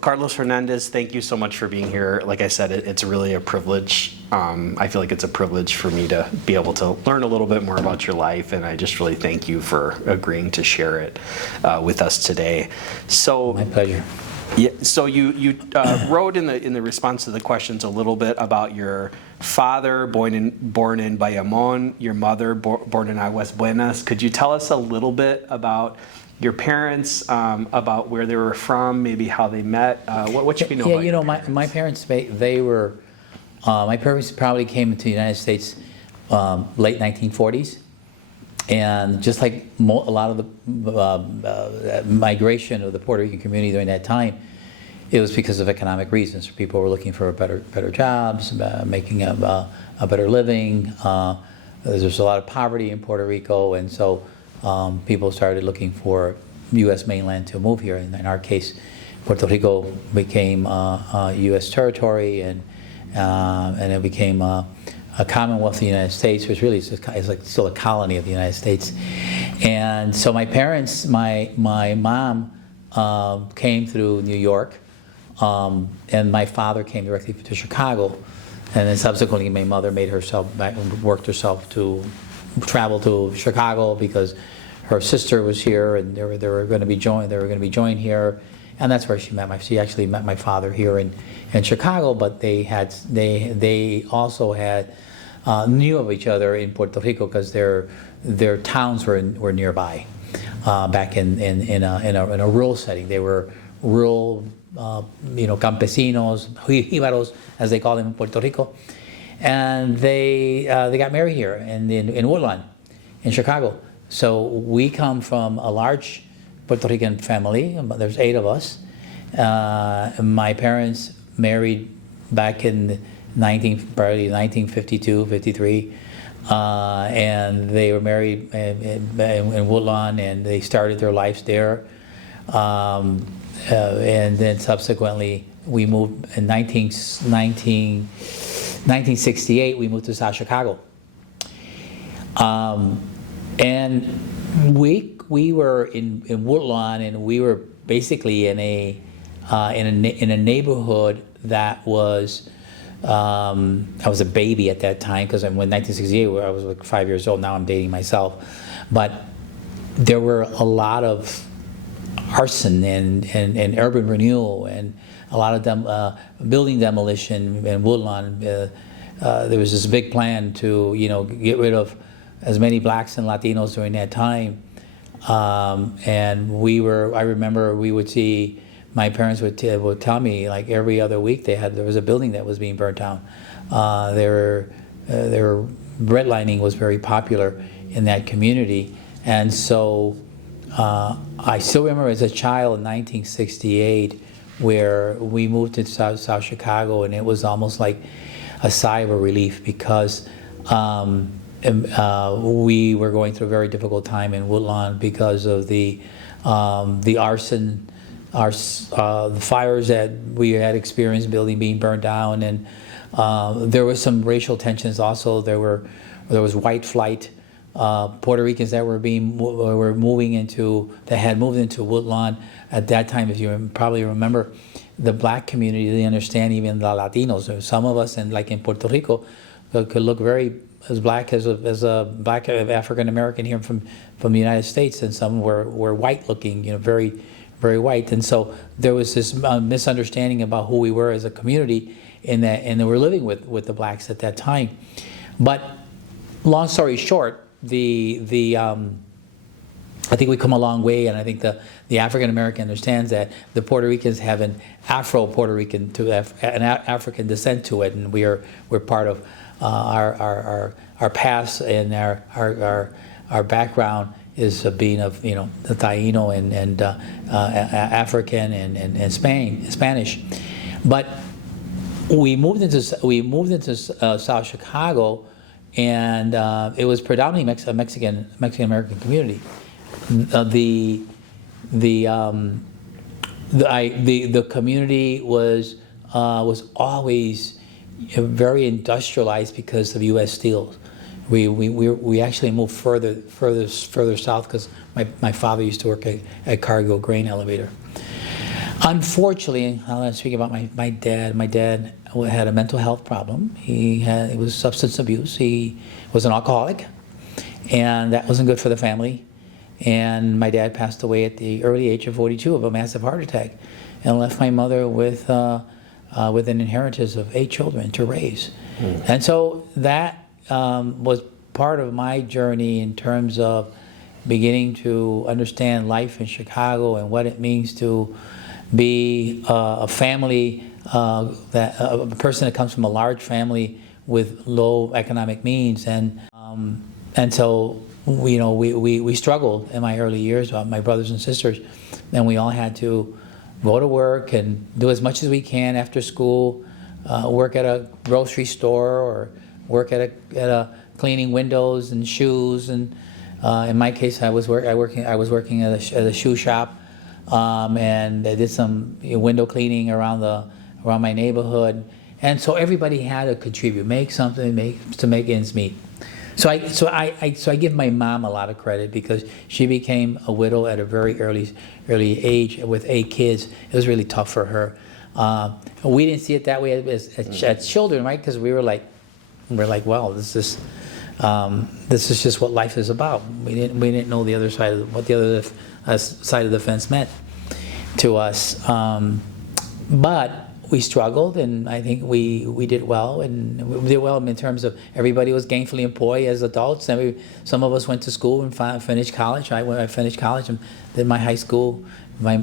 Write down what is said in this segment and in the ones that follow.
Carlos Hernandez, thank you so much for being here. Like I said, it's really a privilege. I feel like it's a privilege for me to be able to learn a little bit more about your life, and I just really thank you for agreeing to share it with us today. So, my pleasure. Yeah, so you wrote in the response to the questions a little bit about your father born in Bayamon, your mother born in Aguas Buenas. Could you tell us a little bit about your parents, about where they were from, maybe how they met? What should we know about your parents? My parents, they were, my parents probably came into the United States late 1940s. And just like a lot of the migration of the Puerto Rican community during that time, it was because of economic reasons. People were looking for better jobs, making a better living. There's a lot of poverty in Puerto Rico, and so people started looking for U.S. mainland to move here. In our case, Puerto Rico became U.S. territory, and it became a Commonwealth of the United States, which really is like still a colony of the United States. And so my parents, my mom came through New York, and my father came directly to Chicago. And then subsequently my mother worked herself to travel to Chicago because her sister was here, and they were going to be joined here. And that's where she actually met my father here in Chicago, but they also had knew of each other in Puerto Rico because their towns were nearby. Back in a rural setting, they were rural, campesinos, jíbaros, as they call them in Puerto Rico, and they got married here in Woodlawn, in Chicago. So we come from a large Puerto Rican family. There's 8 of us. My parents married back in 1952, 53, and they were married in Woodlawn, and they started their lives there. And then subsequently, we moved in 1968. We moved to South Chicago, and we were in Woodlawn, and we were basically in a neighborhood that was. I was a baby at that time because when 1968, I was like 5 years old. Now I'm dating myself, but there were a lot of arson and urban renewal and a lot of building demolition in Woodlawn. There was this big plan to get rid of as many blacks and Latinos during that time, and I remember we would see. My parents would tell me like every other week there was a building that was being burnt down. Redlining was very popular in that community, and so I still remember as a child in 1968 where we moved to South Chicago, and it was almost like a sigh of relief because we were going through a very difficult time in Woodlawn because of the arson. The fires that we had experienced, building being burned down, and there was some racial tensions also. There was white flight, Puerto Ricans that had moved into Woodlawn at that time. If you probably remember, the black community, they understand even the Latinos. Some of us, in Puerto Rico, could look very as black as a black African American here from the United States, and some were white looking, very white, and so there was this misunderstanding about who we were as a community, and they were living with the blacks at that time. But long story short, I think we come a long way, and I think the African American understands that the Puerto Ricans have an Afro-Puerto Rican an African descent to it, and we're part of our past and our background is being of the Taino and African and Spanish, but we moved into South Chicago, and it was predominantly a Mexican American community. The community was always very industrialized because of U.S. Steel. We actually moved further south because my father used to work at Cargo Grain Elevator. Unfortunately, I'll speak about my dad. My dad had a mental health problem. It was substance abuse. He was an alcoholic, and that wasn't good for the family. And my dad passed away at the early age of 42 of a massive heart attack, and left my mother with an inheritance of 8 children to raise. And so that was part of my journey in terms of beginning to understand life in Chicago and what it means to be a family, a person that comes from a large family with low economic means. And so we struggled in my early years, my brothers and sisters, and we all had to go to work and do as much as we can after school, work at a grocery store or work at a cleaning windows and shoes. And in my case, I was working at a shoe shop, and I did some window cleaning around my neighborhood. And so everybody had to contribute, make something, to make ends meet. So I give my mom a lot of credit because she became a widow at a very early age with 8 kids. It was really tough for her. We didn't see it that way as children, right? Because we're like, well, this is just what life is about. We didn't know the other side of what the other side of the fence meant to us. But we struggled, and I think we did well, and we did well in terms of everybody was gainfully employed as adults. And some of us went to school and finished college. I finished college and did my high school,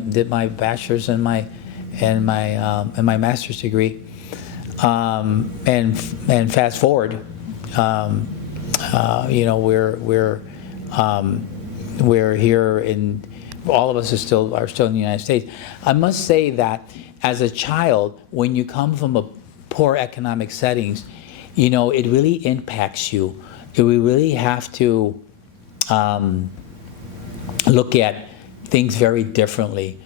did my bachelor's and my master's degree. And fast forward, we're here in. All of us are still in the United States. I must say that as a child, when you come from a poor economic settings, it really impacts you. We really have to look at things very differently.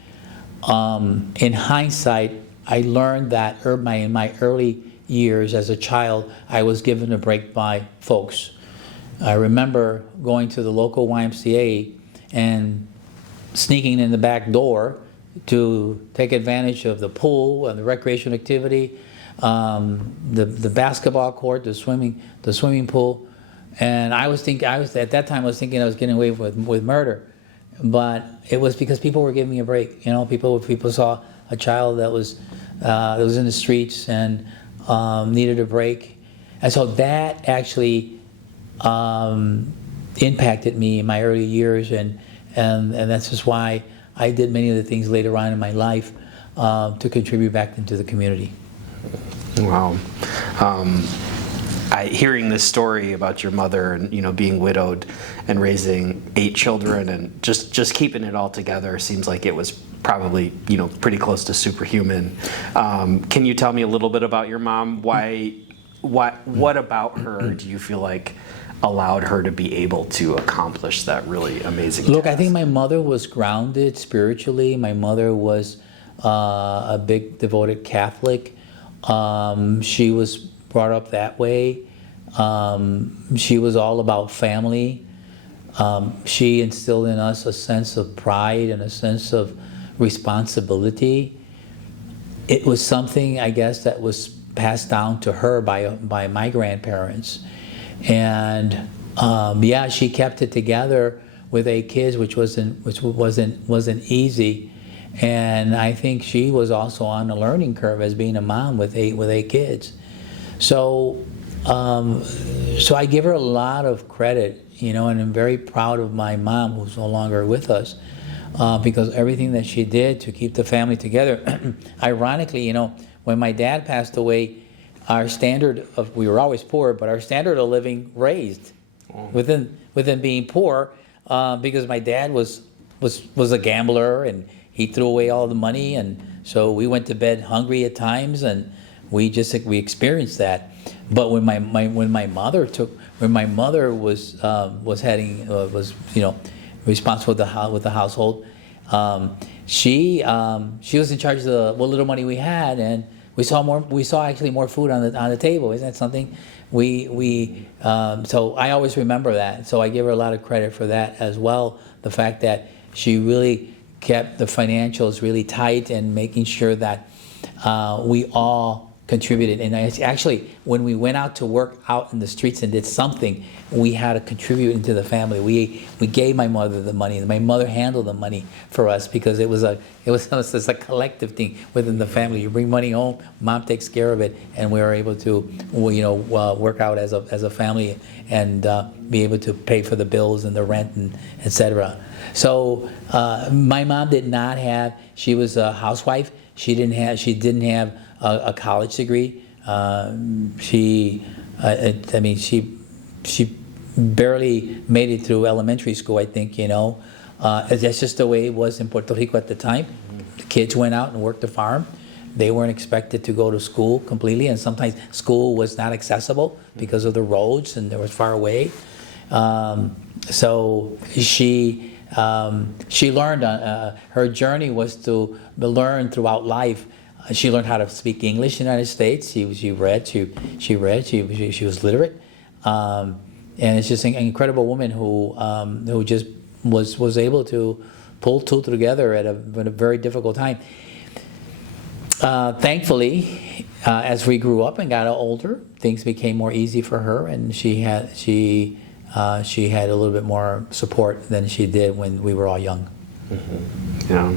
In hindsight, I learned that in my early years as a child, I was given a break by folks. I remember going to the local YMCA and sneaking in the back door to take advantage of the pool and the recreational activity, the basketball court, the swimming pool, and I was thinking I was getting away with murder, but it was because people were giving me a break. People saw a child that was in the streets and needed a break, and so that actually impacted me in my early years, and that's just why I did many of the things later on in my life to contribute back into the community. Wow. Hearing this story about your mother and being widowed and raising 8 children and just keeping it all together seems like it was probably pretty close to superhuman. Can you tell me a little bit about your mom? What about her do you feel like allowed her to be able to accomplish that really amazing Look, task? I think my mother was grounded spiritually. My mother was a big devoted Catholic. She was brought up that way. She was all about family. She instilled in us a sense of pride and a sense of responsibility. It was something, I guess, that was passed down to her by my grandparents. And she kept it together with 8 kids, which wasn't easy. And I think she was also on a learning curve as being a mom with eight kids. So I give her a lot of credit, and I'm very proud of my mom, who's no longer with us, because everything that she did to keep the family together. Ironically, when my dad passed away, our standard we were always poor, but our standard of living raised within being poor, because my dad was a gambler and he threw away all the money, and so we went to bed hungry at times, and we experienced that. But when my mother was responsible with the household, she was in charge of what little money we had, and we saw actually more food on the table. Isn't that something? So I always remember that. So I give her a lot of credit for that as well. The fact that she really kept the financials really tight and making sure that we all contributed. And actually, when we went out to work out in the streets and did something, we had to contribute into the family. We gave my mother the money. My mother handled the money for us because it was a collective thing within the family. You bring money home, mom takes care of it, and we were able to work out as a family and be able to pay for the bills and the rent and etc. So my mom did not have. She was a housewife. She didn't have a college degree. She barely made it through elementary school, I think, That's just the way it was in Puerto Rico at the time. The kids went out and worked the farm. They weren't expected to go to school completely, and sometimes school was not accessible because of the roads and they were far away. So she learned, her journey was to learn throughout life. She learned how to speak English in the United States. She read. She was literate, and it's just an incredible woman who just was able to pull two together at a very difficult time. Thankfully, as we grew up and got older, things became more easy for her, and she had a little bit more support than she did when we were all young. Mm-hmm. Yeah.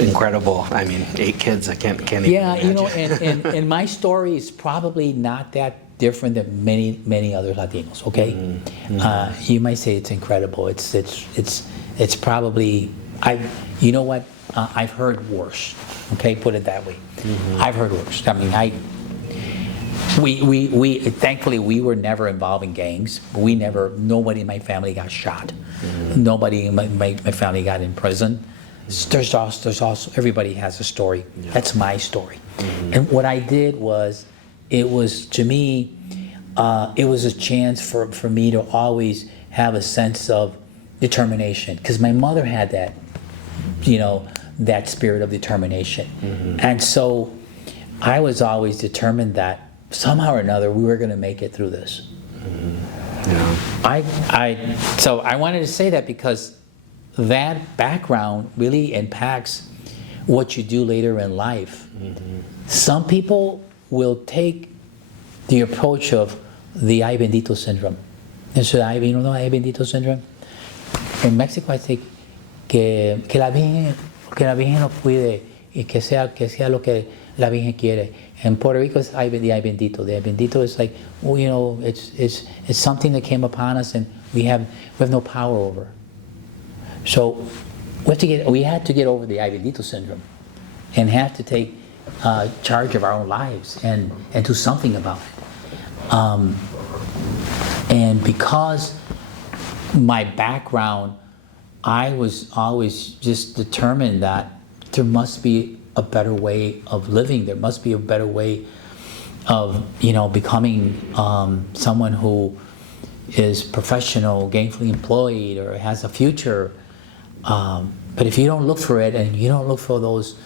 Incredible. I mean, 8 kids. I can't even imagine. And my story is probably not that different than many other Latinos. Okay, mm-hmm. You might say it's incredible. It's probably you know what? I've heard worse. Okay, put it that way. Mm-hmm. I've heard worse. I mean, we thankfully we were never involved in gangs. Nobody in my family got shot. Mm-hmm. Nobody in my family got in prison. There's also everybody has a story. Yeah. That's my story. Mm-hmm. And what I did was, it was to me, it was a chance for me to always have a sense of determination, because my mother had that, that spirit of determination. Mm-hmm. And so I was always determined that somehow or another we were going to make it through this. Mm-hmm. Yeah. So I wanted to say that because that background really impacts what you do later in life. Mm-hmm. Some people will take the approach of the ay bendito syndrome. And so, ay bendito syndrome? In Mexico, I think que la Virgen nos cuide y que sea lo que la Virgen quiere. In Puerto Rico, it's ay bendito. The ay bendito is like, it's something that came upon us and we have no power over. So we had to get over the ay bendito syndrome and have to take charge of our own lives and do something about it. And because my background, I was always just determined that there must be a better way of living. There must be a better way of becoming someone who is professional, gainfully employed, or has a future. But if you don't look for it and you don't look for those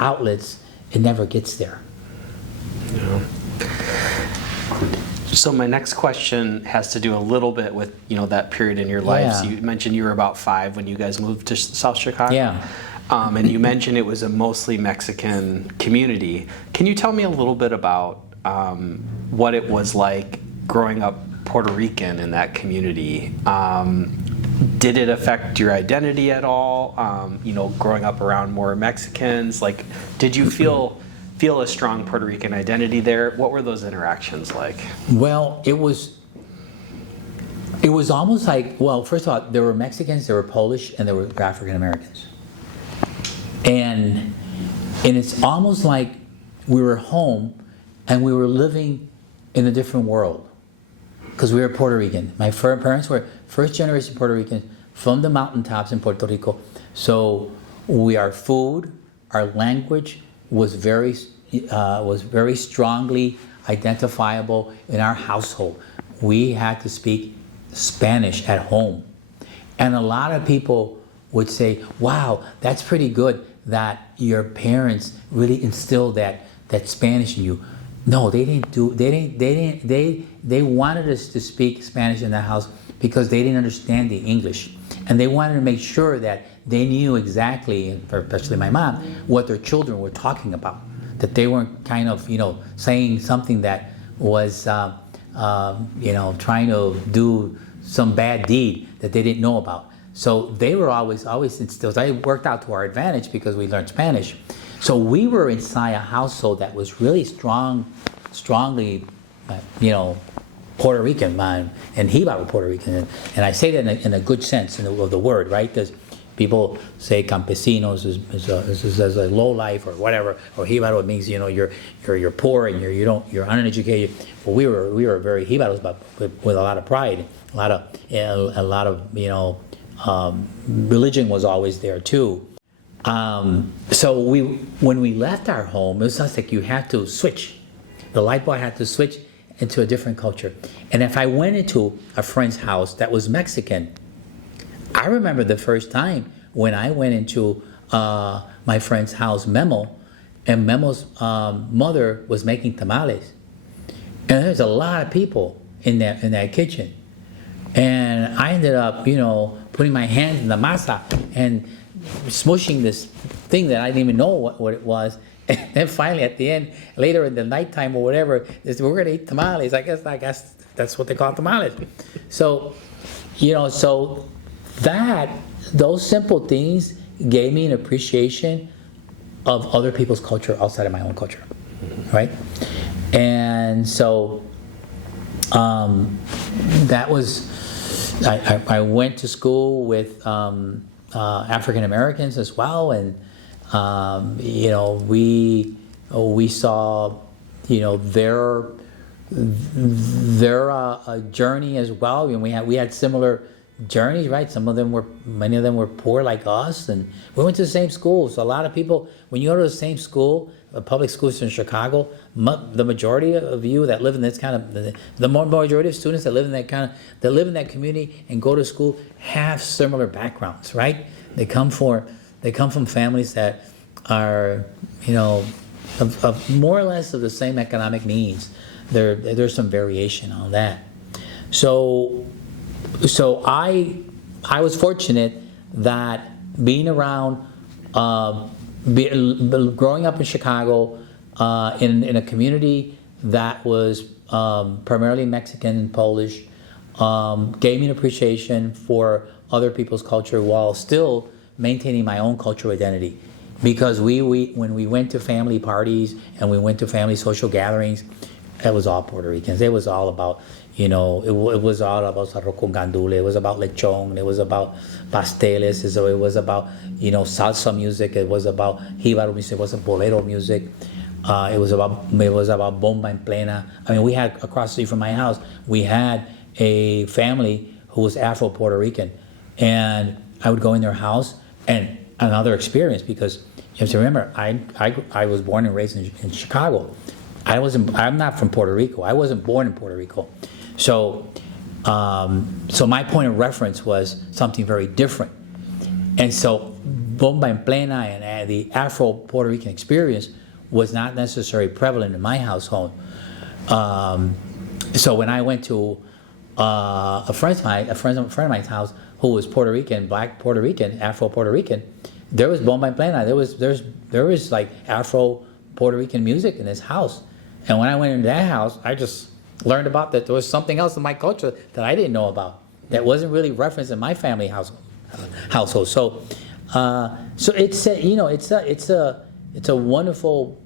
outlets, it never gets there. Yeah. So my next question has to do a little bit with that period in your life. Yeah. So you mentioned you were about 5 when you guys moved to South Chicago. Yeah. And you mentioned it was a mostly Mexican community. Can you tell me a little bit about what it was like growing up Puerto Rican in that community? Did it affect your identity at all? Growing up around more Mexicans, did you feel a strong Puerto Rican identity there? What were those interactions like? Well, it was almost like, first of all, there were Mexicans, there were Polish, and there were African Americans. And it's almost like we were home and we were living in a different world because we were Puerto Rican. My parents were first generation Puerto Rican from the mountaintops in Puerto Rico. So our food, our language was very strongly identifiable in our household. We had to speak Spanish at home. And a lot of people would say, wow, that's pretty good that your parents really instilled that Spanish in you. No, they didn't do. They wanted us to speak Spanish in the house because they didn't understand the English, and they wanted to make sure that they knew exactly, especially my mom, what their children were talking about. That they weren't kind of saying something that was trying to do some bad deed that they didn't know about. So they were always instilled. That worked out to our advantage because we learned Spanish. So we were inside a household that was really strongly, Puerto Rican, man, and Jibarito Puerto Rican. And I say that in a good sense of the word, right? Because people say campesinos is a low life or whatever, or Jibarito means you're poor and you're uneducated. Well, we were very Jibaros, but with a lot of pride, a lot of religion was always there too. So when we left our home, it was just like you had to switch. The light bulb had to switch into a different culture. And if I went into a friend's house that was Mexican, I remember the first time when I went into my friend's house, Memo, and Memo's mother was making tamales. And there's a lot of people in that kitchen. And I ended up, putting my hands in the masa and smushing this thing that I didn't even know what it was. And then finally at the end, later in the nighttime or whatever, they said, we're going to eat tamales. I guess that's what they call tamales. So, so those simple things gave me an appreciation of other people's culture outside of my own culture, right? And so that was, I went to school with African Americans as well, and we saw their journey as well. And we had similar journeys, right? Many of them were poor like us, and we went to the same school. So a lot of people, when you go to the same school, public schools in Chicago, the majority of you that live in this kind of, the majority of students that live in that community and go to school have similar backgrounds, right? They come from families that are, of more or less of the same economic needs. There's some variation on that. So I was fortunate that being around, growing up in Chicago, in a community that was primarily Mexican and Polish, gave me an appreciation for other people's culture while still maintaining my own cultural identity. Because when we went to family parties and we went to family social gatherings, it was all Puerto Ricans. It was all about, it was all about arroz con gandule. It was about lechon. It was about pasteles. So it was about, salsa music. It was about jibaro music. It was bolero music. It was about bomba en plena. I mean, we had across the street from my house, we had a family who was Afro-Puerto Rican, and I would go in their house, and another experience, because you have to remember, I was born and raised in Chicago. I'm not from Puerto Rico. I wasn't born in Puerto Rico. So my point of reference was something very different. And so bomba en plena and the Afro-Puerto Rican experience was not necessarily prevalent in my household. So when I went to a friend of mine's house who was Puerto Rican, black Puerto Rican, Afro-Puerto Rican, there was bomba en plena. There was like Afro-Puerto Rican music in his house. And when I went into that house, I just learned about that there was something else in my culture that I didn't know about that wasn't really referenced in my family household. So it's a wonderful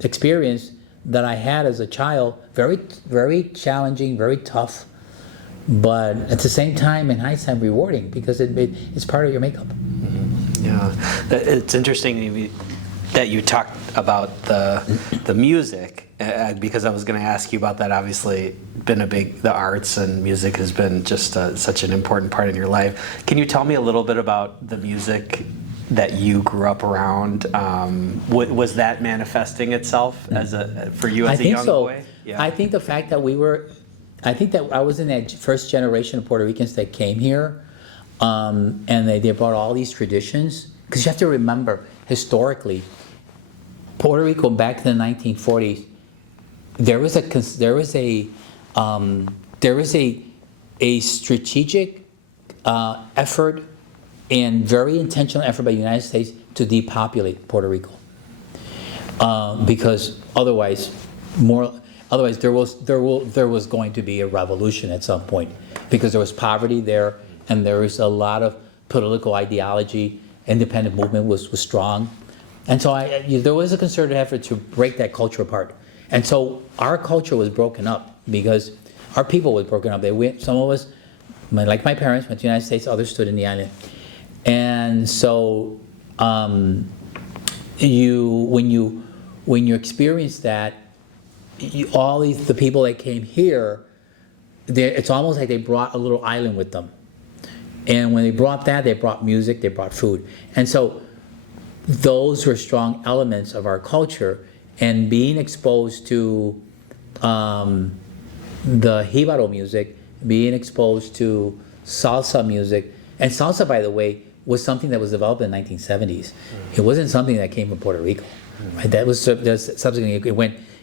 experience that I had as a child. Very, very challenging, very tough, but at the same time, in hindsight, rewarding because it's part of your makeup. Yeah, it's interesting that you talked about the music, because I was going to ask you about that. Obviously, the arts and music has been just such an important part in your life. Can you tell me a little bit about the music that you grew up around? Was that manifesting itself for you as a young boy? Yeah. I think the fact that I was in that first generation of Puerto Ricans that came here, and they brought all these traditions. Because you have to remember, historically, Puerto Rico back in the 1940s there was a strategic effort and very intentional effort by the United States to depopulate Puerto Rico, because otherwise there was going to be a revolution at some point, because there was poverty there and there was a lot of political ideology. Independent movement was strong, and so there was a concerted effort to break that culture apart. And so our culture was broken up because our people was broken up. Some of us, like my parents, went to the United States. Others stood in the island. And so when you experience that, all the people that came here, it's almost like they brought a little island with them. And when they brought that, they brought music, they brought food. And so those were strong elements of our culture. And being exposed to the Jíbaro music, being exposed to salsa music, and salsa, by the way, was something that was developed in the 1970s. It wasn't something that came from Puerto Rico. Right? That was subsequently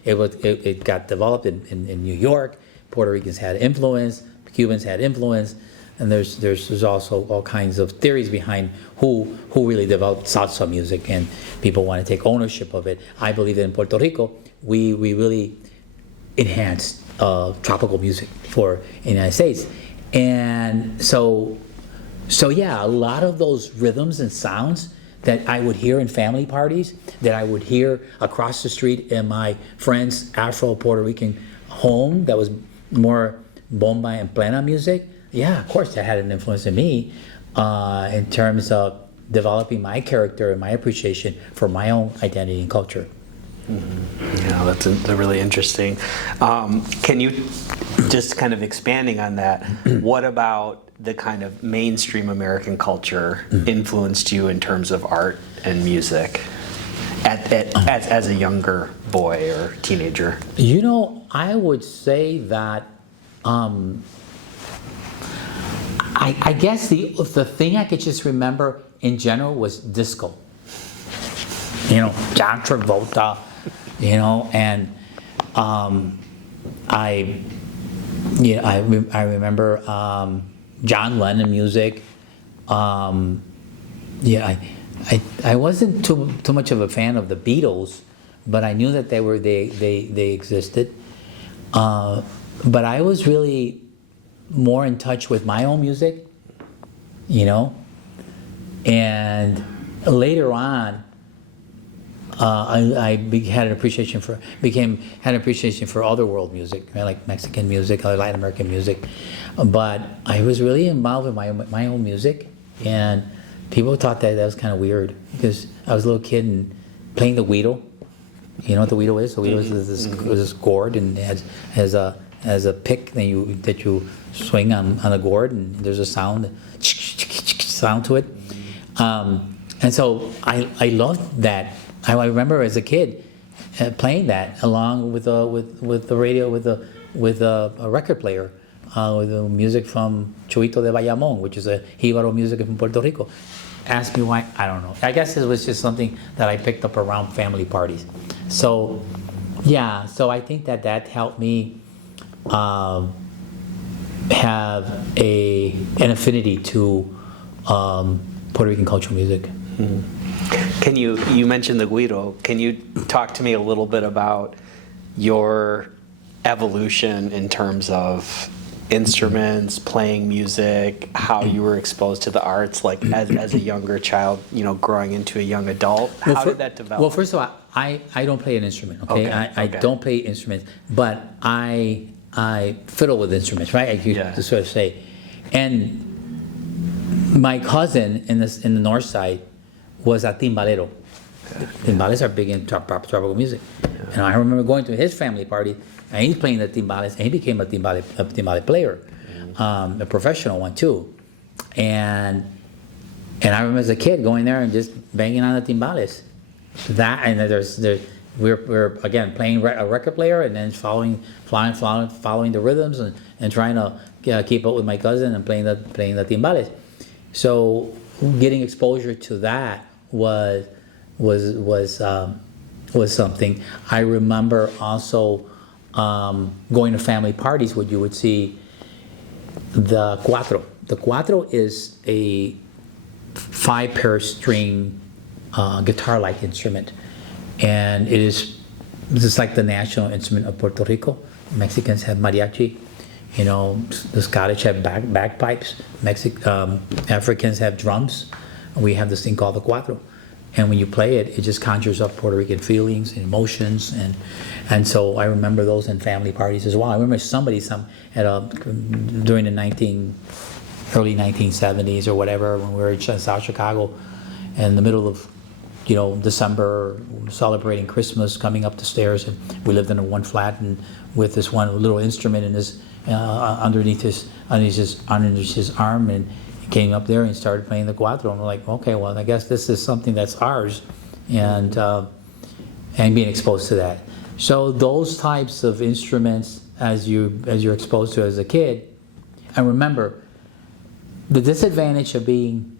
it got developed in New York. Puerto Ricans had influence, Cubans had influence, and there's also all kinds of theories behind who really developed salsa music, and people want to take ownership of it. I believe that in Puerto Rico, we really enhanced tropical music for the United States. And so yeah, a lot of those rhythms and sounds that I would hear in family parties, that I would hear across the street in my friend's Afro-Puerto Rican home that was more bomba and plena music, yeah, of course that had an influence on me in terms of developing my character and my appreciation for my own identity and culture. Mm-hmm. Yeah, that's really interesting. Can you, just kind of expanding on that, what about the kind of mainstream American culture influenced you in terms of art and music as a younger boy or teenager? You know, I would say that I guess the thing I could just remember in general was disco. You know, John Travolta, you know, and I remember John Lennon music. Yeah, I wasn't too much of a fan of the Beatles, but I knew that they existed. But I was really more in touch with my own music, you know. And later on, I had an appreciation for other world music, right? Like Mexican music, or Latin American music. But I was really involved with my own music, and people thought that was kind of weird because I was a little kid and playing the güiro. You know what the güiro is? The güiro is this gourd, and it has a pick that you swing on a gourd, and there's a sound to it. And so I loved that. I remember as a kid playing that along with the radio, with a record player, with the music from Chuito de Bayamón, which is a Jíbaro music from Puerto Rico. Ask me why, I don't know. I guess it was just something that I picked up around family parties. So yeah, so I think that helped me have an affinity to Puerto Rican cultural music. Mm-hmm. You mentioned the güiro. Can you talk to me a little bit about your evolution in terms of instruments, playing music, how you were exposed to the arts, like as a younger child, you know, growing into a young adult? How did that develop? Well, first of all, I don't play an instrument, okay? I don't play instruments, but I fiddle with instruments, right? I used to sort of say. And my cousin in the north side was a timbalero. Timbales are big in tropical music. And I remember going to his family party, and he's playing the timbales, and he became a timbale player, a professional one too. And I remember as a kid going there and just banging on the timbales. We're again playing a record player, and then following the rhythms, and trying to keep up with my cousin and playing the timbales. So getting exposure to that was something. I remember also going to family parties, what you would see the cuatro. The cuatro is a 5-pair string guitar-like instrument, and it is just like the national instrument of Puerto Rico. Mexicans have mariachi, you know, the Scottish have bagpipes, Africans have drums. We have this thing called the cuatro, and when you play it, it just conjures up Puerto Rican feelings and emotions, and so I remember those in family parties as well. I remember during the early 1970s or whatever, when we were in South Chicago, in the middle of December, celebrating Christmas, coming up the stairs, and we lived in a one flat, and with this one little instrument in his underneath his arm, and he came up there and started playing the cuatro, and we're like, okay, well, I guess this is something that's ours, and being exposed to that. So those types of instruments, as you're exposed to as a kid, and remember, the disadvantage of being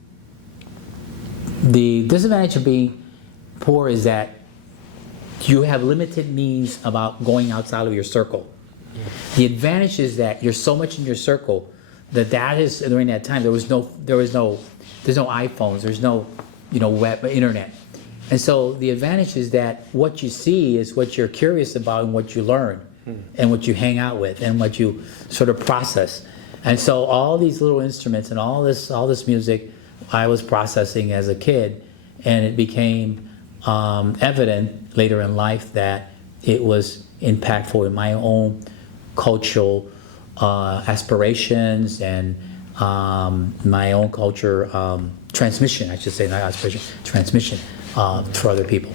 poor is that you have limited means about going outside of your circle. The advantage is that you're so much in your circle that is, during that time there's no iPhones, there's no web internet, and so the advantage is that what you see is what you're curious about and what you learn, and what you hang out with and what you sort of process. And so all these little instruments and all this music I was processing as a kid, and it became evident later in life that it was impactful in my own cultural aspirations and my own culture transmission, I should say, not aspiration, transmission for other people.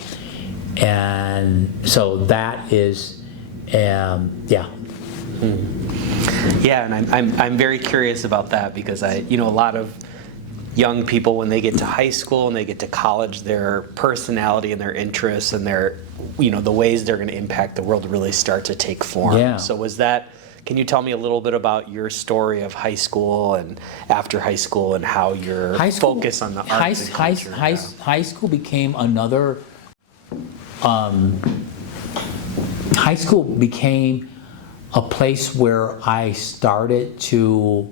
And so that is, yeah. Yeah, and I'm very curious about that, because a lot of young people, when they get to high school and they get to college, their personality and their interests and their the ways they're going to impact the world really start to take form. Yeah. So can you tell me a little bit about your story of high school and after high school, and how your focus on the arts and culture? High school became another. High school became a place where I started to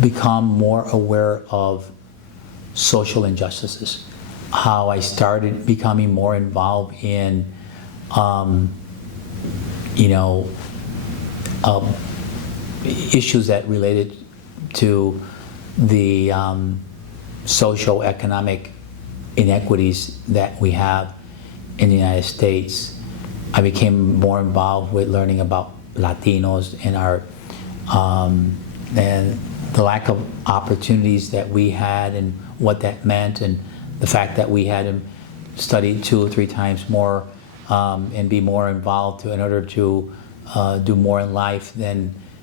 become more aware of social injustices. How I started becoming more involved in, issues that related to the socio-economic inequities that we have in the United States. I became more involved with learning about Latinos and and the lack of opportunities that we had, and what that meant, and the fact that we had to study 2 or 3 times more and be more involved in order to do more in life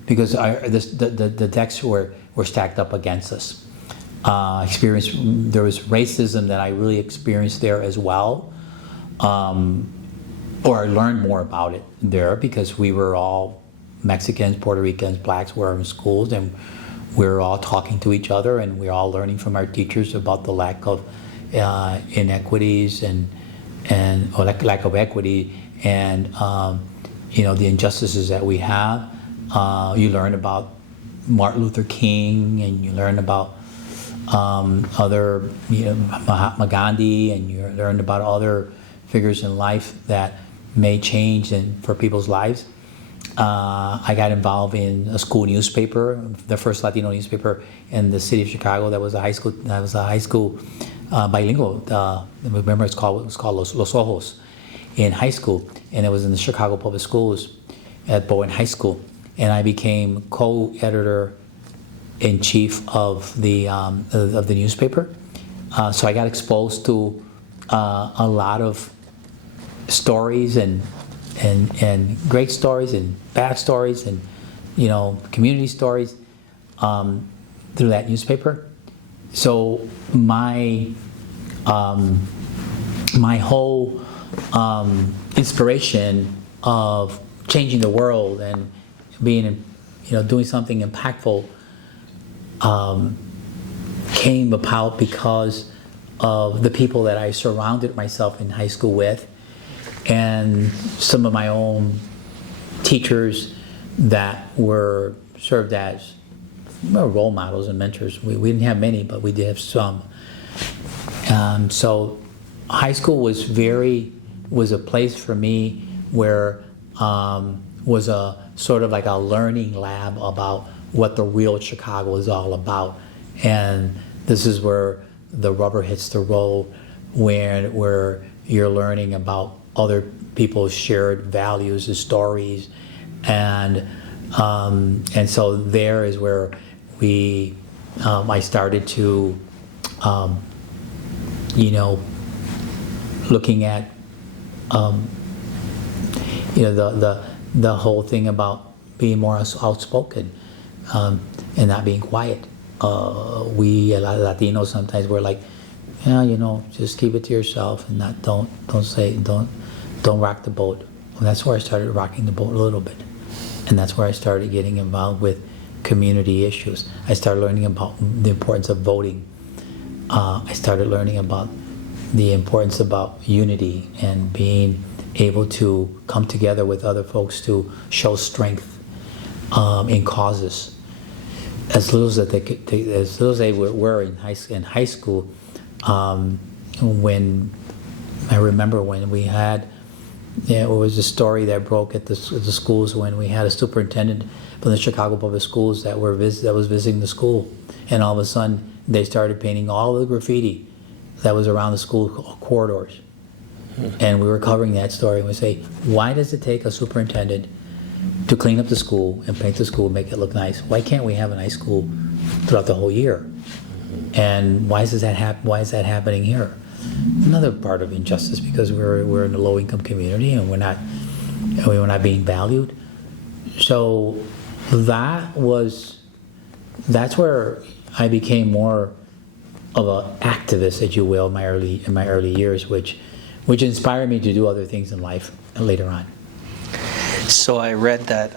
because the decks were stacked up against us. There was racism that I really experienced there as well. Or I learned more about it there, because we were all Mexicans, Puerto Ricans, blacks were in schools, and we were all talking to each other, and we were all learning from our teachers about the lack of inequities or lack of equity, and the injustices that we have. You learn about Martin Luther King, and you learn about other, Mahatma Gandhi, and you learn about other figures in life that may change for people's lives. I got involved in a school newspaper, the first Latino newspaper in the city of Chicago. That was a high school bilingual. Remember, it was called Los Ojos in high school, and it was in the Chicago Public Schools at Bowen High School. And I became co-editor-in-chief of the newspaper. So I got exposed to a lot of stories and great stories and bad stories and community stories through that newspaper. So my whole inspiration of changing the world and being doing something impactful came about because of the people that I surrounded myself in high school with, and some of my own teachers that were served as role models and mentors. We didn't have many, but we did have some. So high school was a place for me where was a sort of like a learning lab about what the real Chicago is all about. And this is where the rubber hits the road, where you're learning about other people's shared values and stories. And so there is where I started to, looking at, the whole thing about being more outspoken and not being quiet. We Latinos sometimes we're like, just keep it to yourself and don't rock the boat. And that's where I started rocking the boat a little bit, and that's where I started getting involved with community issues. I started learning about the importance of voting. I started learning about the importance about unity and being able to come together with other folks to show strength in causes. As little as they were in high school, when I remember when we had, it was a story that broke at the schools when we had a superintendent from the Chicago Public Schools that was visiting the school, and all of a sudden they started painting all of the graffiti that was around the school corridors. And we were covering that story, and we say, why does it take a superintendent to clean up the school and paint the school and make it look nice? Why can't we have a nice school throughout the whole year? And why is that happening here? Another part of injustice, because we're in a low-income community and we're not being valued. So that's where I became more of an activist, if you will, in my early years, which inspired me to do other things in life later on. So I read that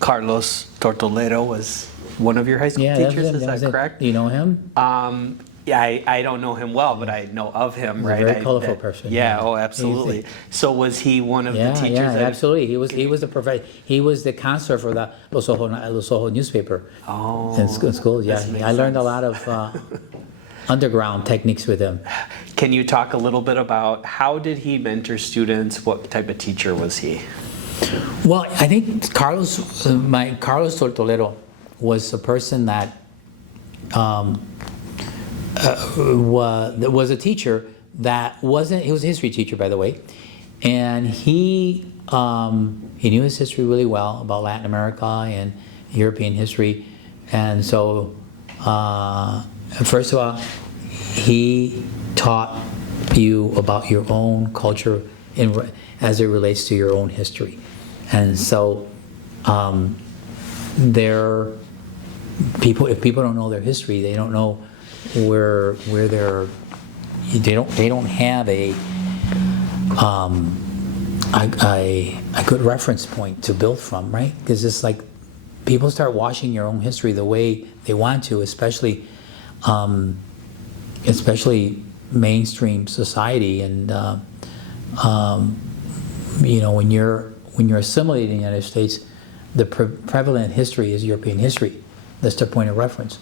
Carlos Tortolero was one of your high school teachers. Is that correct? Do you know him? Yeah, I don't know him well, but I know of him. He's right? a very colorful person. Yeah. Oh, absolutely. So was he one of the teachers? Yeah, absolutely. He was the counselor for the Los Ojos newspaper. Oh, in school. Yeah, I learned a lot of underground techniques with him. Can you talk a little bit about how did he mentor students? What type of teacher was he? Well, I think Carlos Tortolero was a person that was a teacher that wasn't. He was a history teacher, by the way, and he knew his history really well about Latin America and European history, and so first of all, he taught you about your own culture as it relates to your own history. And so if people don't know their history, they don't know where they don't have a good reference point to build from, right? Because it's like people start washing your own history the way they want to, especially mainstream society, and when you're assimilating in the United States, the prevalent history is European history. That's their point of reference,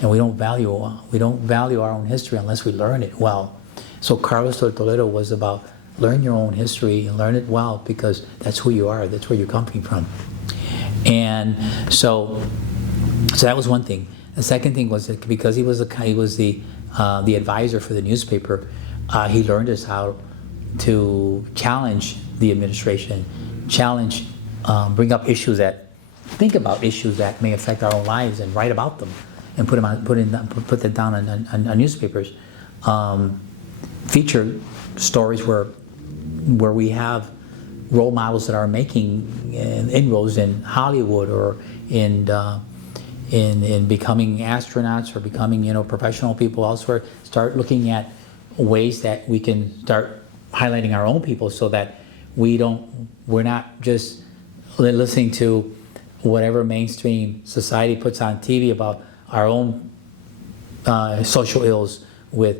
and we don't value our own history unless we learn it well. So Carlos Tortolero was about learn your own history and learn it well, because that's who you are. That's where you're coming from. And so that was one thing. The second thing was that because he was the advisor for the newspaper, he learned us how to challenge the administration, bring up issues think about issues that may affect our own lives and write about them, and put that down on newspapers. Feature stories where we have role models that are making inroads in Hollywood or in becoming astronauts or becoming professional people elsewhere. Start looking at ways that we can start highlighting our own people, so that we're not just listening to whatever mainstream society puts on TV about our own social ills with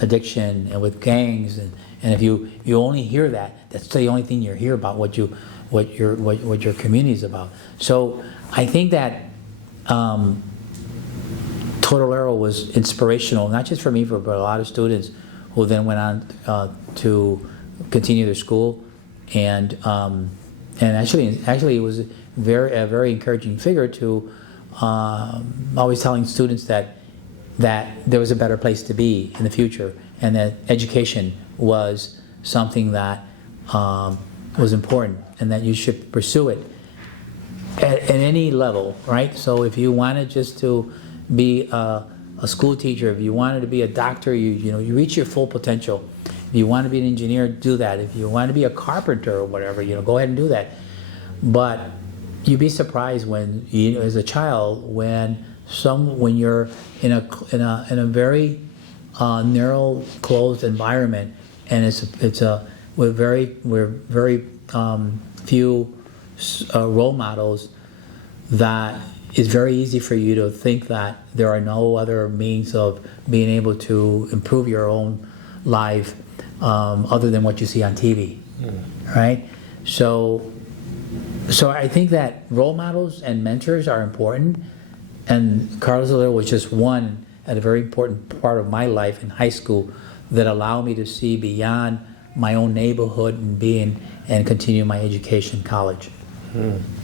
addiction and with gangs, and if you only hear that's the only thing you hear about what what your community is about. So I think that Tortolero was inspirational, not just for me, but a lot of students who then went on to continue their school, and actually it was a very encouraging figure to always telling students that there was a better place to be in the future, and that education was something that was important, and that you should pursue it at any level, right? So if you wanted just to be a school teacher, if you wanted to be a doctor, you reach your full potential. If you want to be an engineer, do that. If you want to be a carpenter or whatever, go ahead and do that. But you'd be surprised when as a child, when you're in a very narrow, closed environment, and we're very few role models, that it's very easy for you to think that there are no other means of being able to improve your own life other than what you see on TV, right? So I think that role models and mentors are important, and Carlos Soler was just one at a very important part of my life in high school that allowed me to see beyond my own neighborhood and continue my education in college.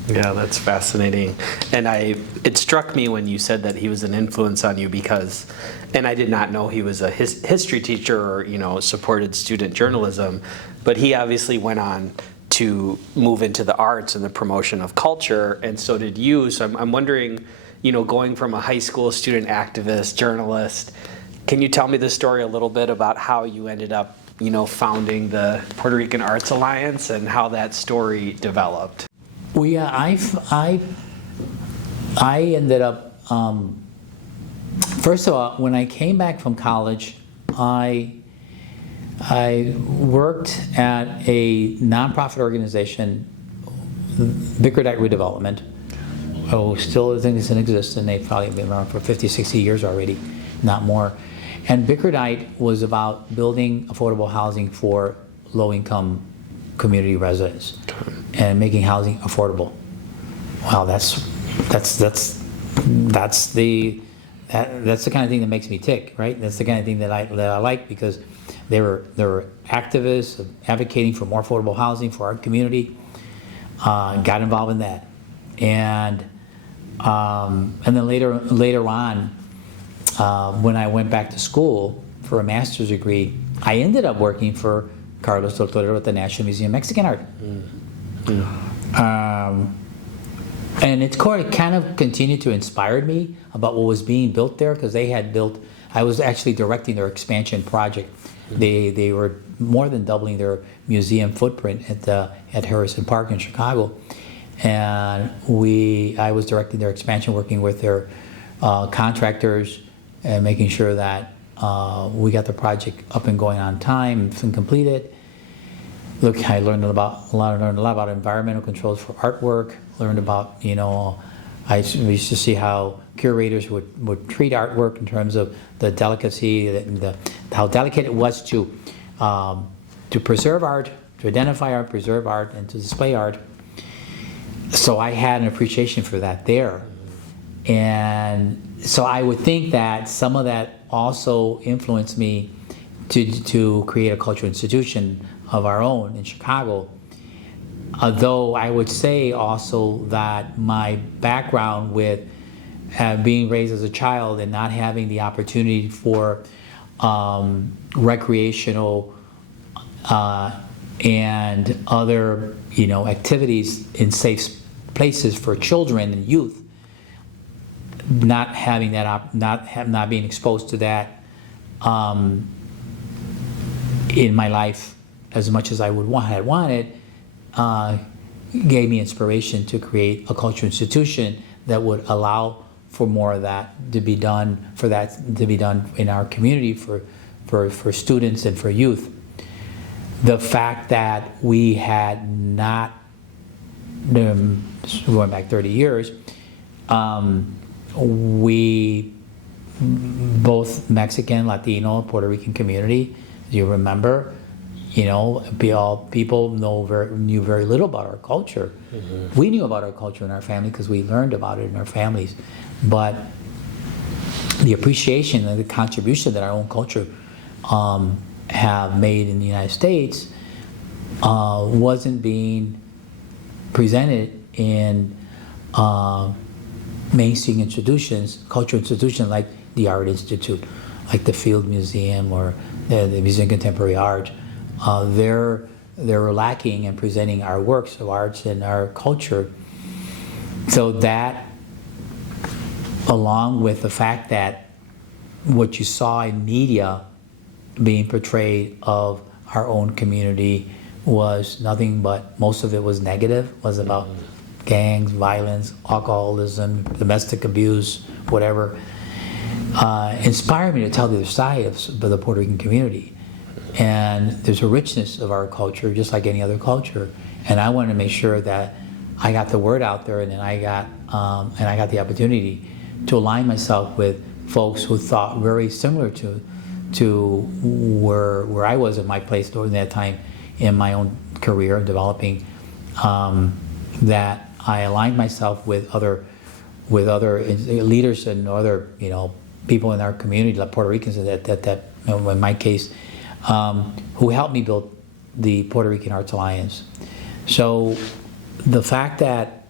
Yeah, that's fascinating. And it struck me when you said that he was an influence on you because, and I did not know he was a history teacher or, supported student journalism, but he obviously went on to move into the arts and the promotion of culture, and so did you. So I'm wondering, going from a high school student activist, journalist, can you tell me the story a little bit about how you ended up, founding the Puerto Rican Arts Alliance and how that story developed? Well, yeah, I ended up, first of all, when I came back from college, I worked at a nonprofit organization, Bickerdite Redevelopment. Still things in existence. They've probably been around for 50, 60 years already, not more. And Bickerdite was about building affordable housing for low-income community residents and making housing affordable. Wow, that's the kind of thing that makes me tick, right? That's the kind of thing that I like, because they were activists advocating for more affordable housing for our community. Got involved in that, and then later on, when I went back to school for a master's degree, I ended up working for Carlos Tortolero at the National Museum of Mexican Art. And it kind of continued to inspire me about what was being built there, because I was actually directing their expansion project. They were more than doubling their museum footprint at Harrison Park in Chicago. And I was directing their expansion, working with their contractors and making sure that we got the project up and going on time and completed. Look, I learned a lot about environmental controls for artwork. Learned about, we used to see how curators would treat artwork in terms of the delicacy, how delicate it was to preserve art, to identify art, preserve art, and to display art. So I had an appreciation for that there. And so I would think that some of that also influenced me to create a cultural institution of our own in Chicago. Although I would say also that my background with being raised as a child and not having the opportunity for recreational and other activities in safe places for children and youth, not having that not being exposed to that in my life as much as I had wanted, gave me inspiration to create a cultural institution that would allow for more of that to be done in our community for students and for youth. The fact that we had not, going back 30 years, we, both Mexican, Latino, Puerto Rican community, you remember, People knew very little about our culture. We knew about our culture in our family because we learned about it in our families. But the appreciation and the contribution that our own culture have made in the United States wasn't being presented in mainstream institutions, cultural institutions like the Art Institute, like the Field Museum or the Museum of Contemporary Art. They're lacking in presenting our works of arts and our culture. So that, along with the fact that what you saw in media being portrayed of our own community was nothing but, most of it was negative, was about gangs, violence, alcoholism, domestic abuse, whatever, inspired me to tell the other side of the Puerto Rican community. And there's a richness of our culture, just like any other culture. And I wanted to make sure that I got the word out there, and then I got the opportunity to align myself with folks who thought very similar to where I was in my place during that time in my own career developing. That I aligned myself with other leaders and other people in our community, like Puerto Ricans in my case, who helped me build the Puerto Rican Arts Alliance. So the fact that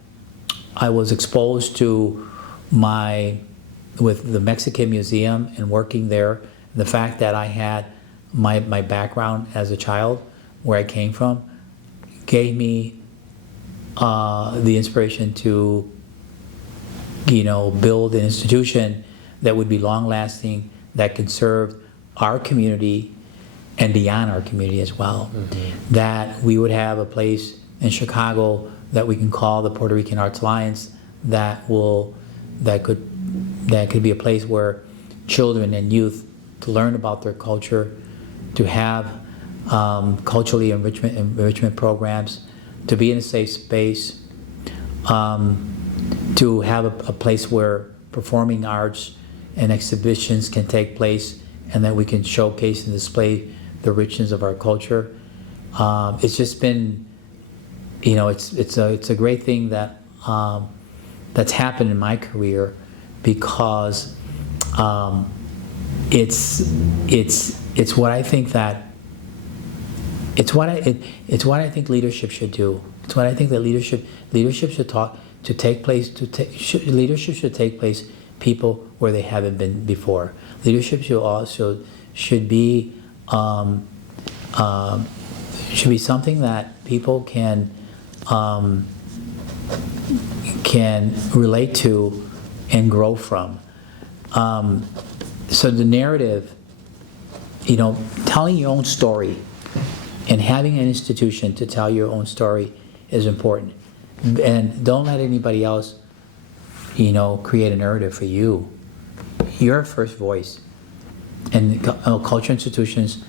I was exposed to with the Mexican Museum and working there, the fact that I had my background as a child, where I came from, gave me the inspiration to build an institution that would be long-lasting, that could serve our community and beyond our community as well. That we would have a place in Chicago that we can call the Puerto Rican Arts Alliance, that could be a place where children and youth to learn about their culture, to have culturally enrichment programs, to be in a safe space, to have a place where performing arts and exhibitions can take place, and that we can showcase and display the richness of our culture. It's just been, it's a great thing that that's happened in my career, because it's what I think that it's what I think leadership should do. It's what I think that leadership should take place. Leadership should take place people where they haven't been before. Leadership should be something that people can relate to and grow from. So the narrative, telling your own story and having an institution to tell your own story is important. And don't let anybody else, create a narrative for you. Your first voice. And culture institutions,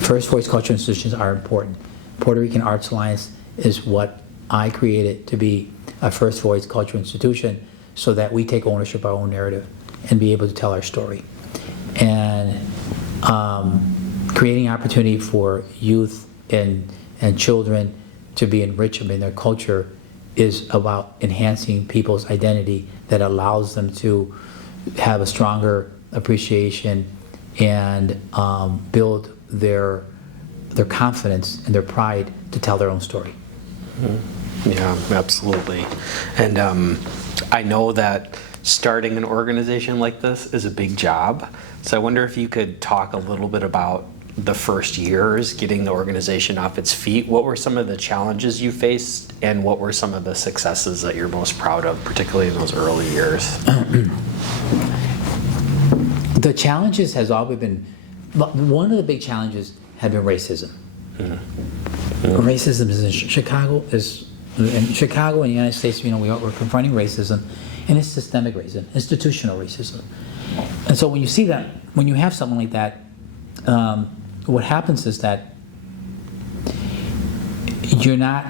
first voice culture institutions are important. Puerto Rican Arts Alliance is what I created to be a first voice cultural institution, so that we take ownership of our own narrative and be able to tell our story. And creating opportunity for youth and children to be enriched in their culture is about enhancing people's identity, that allows them to have a stronger appreciation and build their confidence and their pride to tell their own story. Yeah, absolutely. And I know that starting an organization like this is a big job. So I wonder if you could talk a little bit about the first years, getting the organization off its feet. What were some of the challenges you faced, and what were some of the successes that you're most proud of, particularly in those early years? The challenges has always been, one of the big challenges had been racism. Racism is in Chicago, in the United States, we're confronting racism, and it's systemic racism, institutional racism. And so when you see that, when you have something like that, what happens is that you're not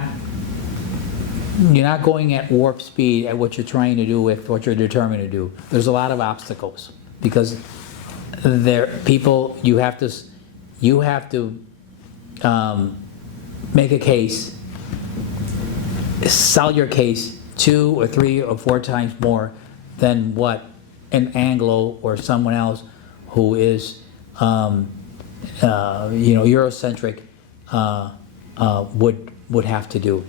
going at warp speed at what you're trying to do with what you're determined to do. There's a lot of obstacles, because you have to you have to make a case, sell your case 2 or 3 or 4 times more than what an Anglo or someone else who is, Eurocentric would have to do.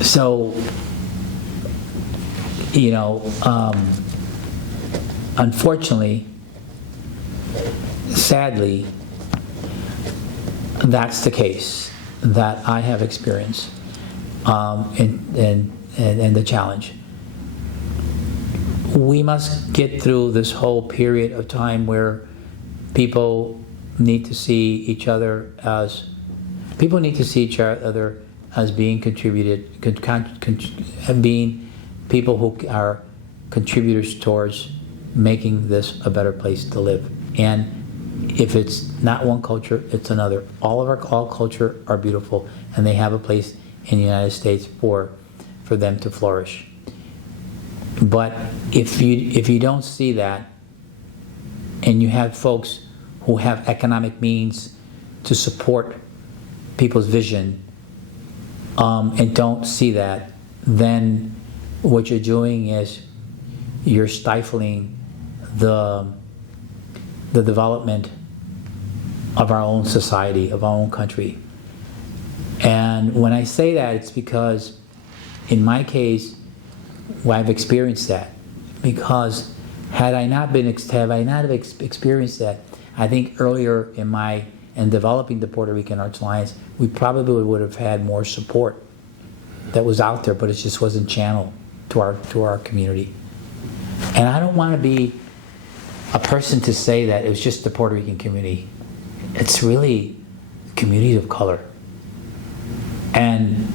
So, unfortunately, sadly, that's the case that I have experienced, and the challenge. We must get through this whole period of time where people need to see each other as being being people who are contributors towards making this a better place to live. And if it's not one culture, it's another. All culture are beautiful, and they have a place in the United States for them to flourish. But if you don't see that, and you have folks who have economic means to support people's vision, and don't see that, then what you're doing is you're stifling the development of our own society, of our own country. And when I say that, it's because in my case, I've experienced that. Because had I not experienced that, I think earlier in developing the Puerto Rican Arts Alliance, we probably would have had more support that was out there, but it just wasn't channeled to our community. And I don't want to be a person to say that it was just the Puerto Rican community. It's really communities of color. And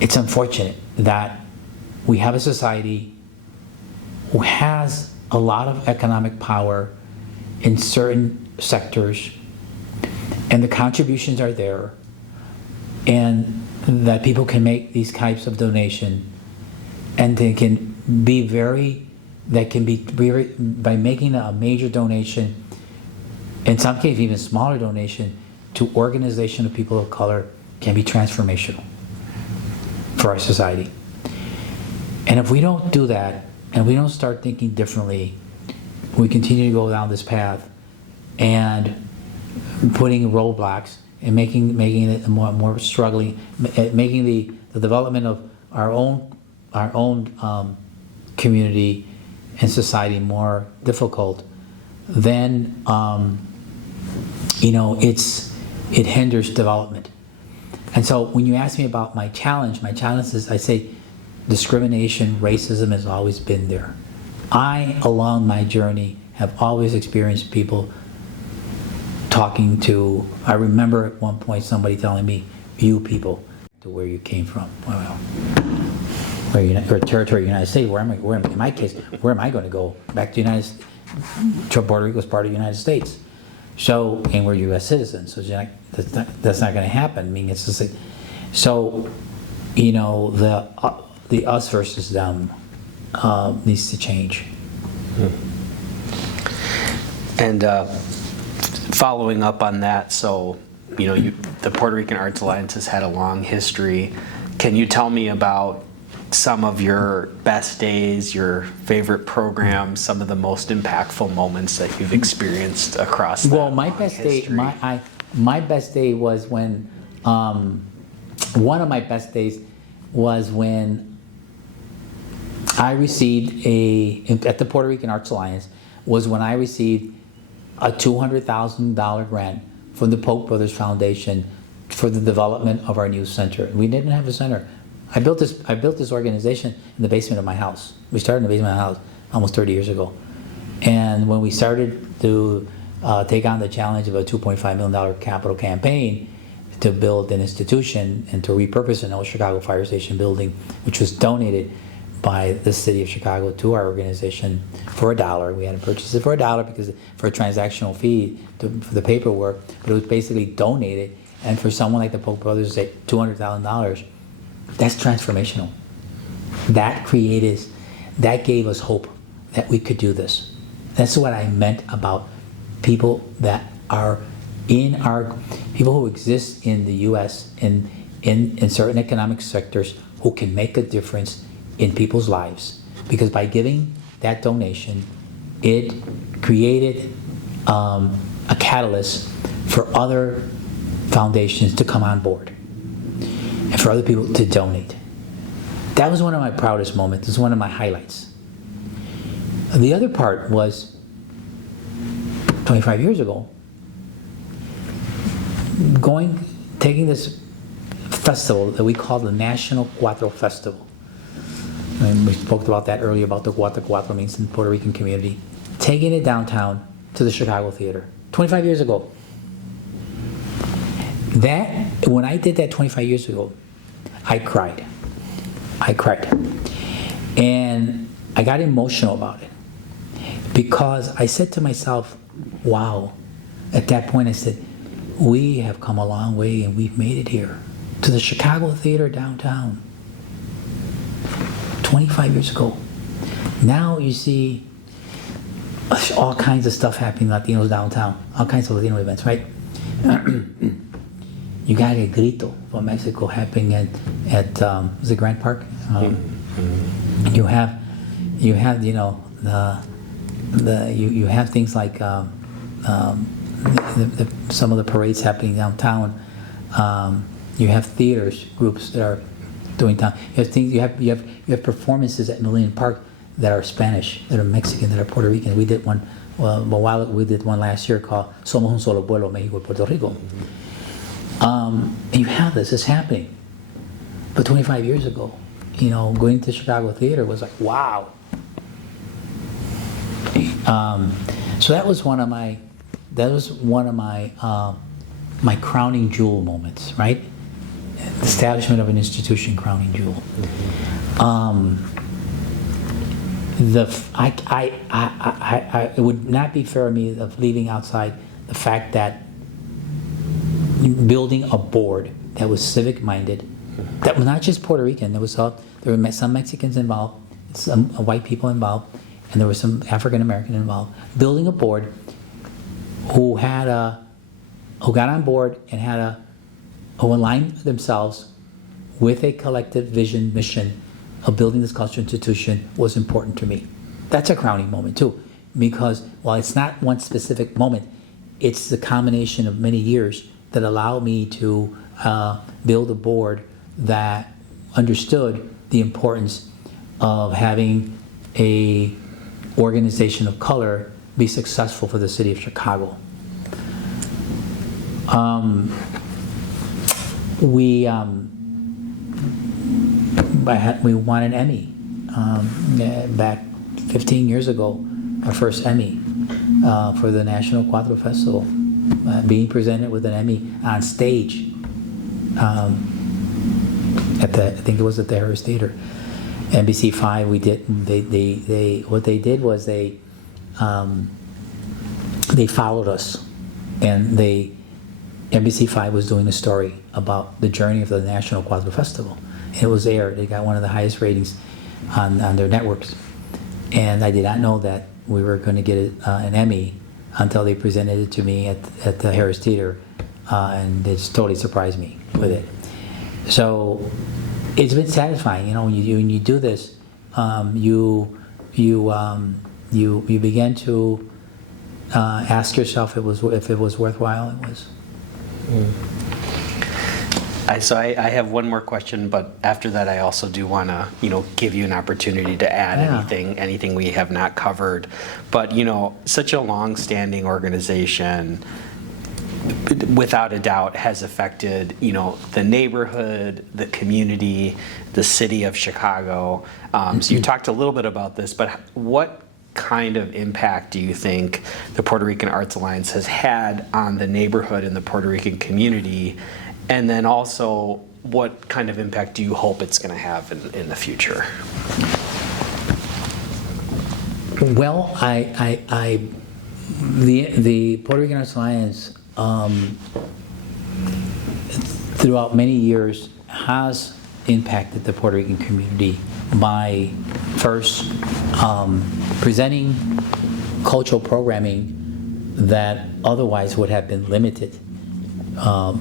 it's unfortunate that we have a society who has a lot of economic power in certain sectors, and the contributions are there, and that people can make these types of donation, and they can be by making a major donation, in some cases even smaller donation, to organization of people of color can be transformational for our society. And if we don't do that, and we don't start thinking differently, we continue to go down this path and putting roadblocks and making it more struggling, making the development of our own community and society more difficult, then it hinders development. And so when you ask me about my challenge is, I say, discrimination, racism has always been there. I, along my journey, have always experienced people talking to, I remember at one point somebody telling me, you people, to where you came from. Well, or territory of the United States, in my case, where am I going to go? Back to Puerto Rico is part of the United States. So, and we're U.S. citizens, so that's not going to happen. I mean, it's just like, so, the us versus them needs to change. And following up on that, so the Puerto Rican Arts Alliance has had a long history. Can you tell me about some of your best days, your favorite programs, some of the most impactful moments that you've experienced across that my best history? My best day was when one of my best days was when I received at the Puerto Rican Arts Alliance, was when I received a $200,000 grant from the Polk Brothers Foundation for the development of our new center. We didn't have a center. I built this organization in the basement of my house. We started in the basement of my house almost 30 years ago. And when we started to take on the challenge of a $2.5 million capital campaign to build an institution and to repurpose an old Chicago fire station building, which was donated by the city of Chicago to our organization for $1. We had to purchase it for $1 because for a transactional fee for the paperwork, but it was basically donated. And for someone like the Polk Brothers, say $200,000, that's transformational. That gave us hope that we could do this. That's what I meant about people that are in our people who exist in the U.S. in certain economic sectors who can make a difference in people's lives. Because by giving that donation, it created a catalyst for other foundations to come on board and for other people to donate. That was one of my proudest moments. It was one of my highlights. The other part was 25 years ago, taking this festival that we call the National Cuatro Festival. And we spoke about that earlier, about the Cuatro Cuatro means in the Puerto Rican community. Taking it downtown to the Chicago Theater, 25 years ago. When I did that 25 years ago, I cried. And I got emotional about it. Because I said to myself, wow, at that point I said, we have come a long way and we've made it here to the Chicago Theater downtown 25 years ago. Now you see all kinds of stuff happening, Latinos downtown, all kinds of Latino events, right? You got a grito from Mexico happening at was it Grant Park? You have you have things like some of the parades happening downtown. You have theaters groups that are doing town. You have performances at Millennium Park that are Spanish, that are Mexican, that are Puerto Rican. We did one we did one last year called Somos un solo pueblo, México y Puerto Rico. And you have this. It's happening. But 25 years ago, going to Chicago Theater was like, wow. So that was one of my my crowning jewel moments, right? The establishment of an institution, crowning jewel. It would not be fair of me of leaving outside the fact that building a board that was civic minded, that was not just Puerto Rican. There were some Mexicans involved, some white people involved, and there was some African American involved. Building a board who got on board and who aligned themselves with a collective vision, mission of building this cultural institution was important to me. That's a crowning moment too, because while it's not one specific moment, it's the combination of many years that allowed me to build a board that understood the importance of having a organization of color be successful for the city of Chicago. We won an Emmy back 15 years ago, our first Emmy for the National Cuatro Festival, being presented with an Emmy on stage I think it was at the Harris Theater. NBC5, what they did was they followed us, and NBC5 was doing a story about the journey of the National Cuatro Festival. And it was aired. It got one of the highest ratings on their networks. And I did not know that we were going to get an Emmy until they presented it to me at the Harris Theater, and it just totally surprised me with it. So it's been satisfying, when you do this, you begin to ask yourself if it was worthwhile. It was. So I have one more question, but after that, I also do want to, give you an opportunity to add anything we have not covered. But such a long-standing organization, without a doubt, has affected the neighborhood, the community, the city of Chicago. So you talked a little bit about this, but what kind of impact do you think the Puerto Rican Arts Alliance has had on the neighborhood and the Puerto Rican community? And then also, what kind of impact do you hope it's going to have in the future? Well, the Puerto Rican Arts Alliance, throughout many years, has impacted the Puerto Rican community by first presenting cultural programming that otherwise would have been limited